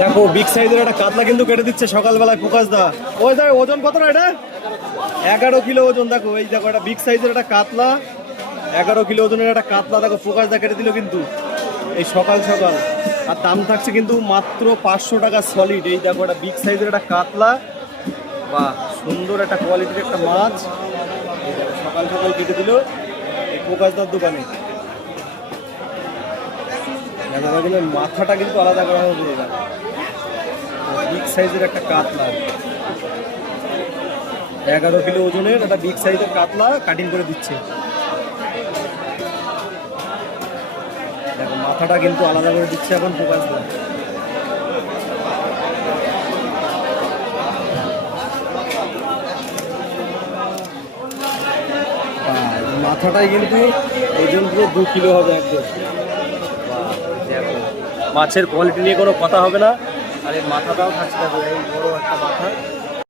দেখো বিগ সাইজের একটা কাতলা কিন্তু কেটে দিচ্ছে সকালবেলায় প্রকাশ দা। ওই দেখো ওজন কত না এটা? 11 কিলো ওজন। দেখো এই দেখো একটা বিগ সাইজের একটা কাতলা, 11 কিলো ওজনের একটা কাতলা দেখো প্রকাশ দা কেটে দিল কিন্তু এই সকাল সকাল। আর দাম থাকছে কিন্তু মাত্র 500 টাকা সলিড। এই দেখো একটা বিগ সাইজের একটা কাতলা, বাহ সুন্দর একটা কোয়ালিটির একটা মাছ এই দেখো সকাল সকাল কেটে দিল এই প্রকাশদার দোকানে। মাথাটা কিন্তু আলাদা করা হবে। বিগ সাইজের একটা কাতলা, 11 কিলো ওজনের একটা বিগ সাইজের কাতলা কাটিং করে দিচ্ছে। দেখো মাথাটা কিন্তু আলাদা করে দিচ্ছে এখন প্রকাশদা। মাথাটাই কিন্তু ওজন পুরো 2 কিলো হবে একদম। দেখো মাছের কোয়ালিটি নিয়ে কোনো কথা হবে না। আর এই মাথাটাও থাকছে দেখো এই বড় একটা মাথা।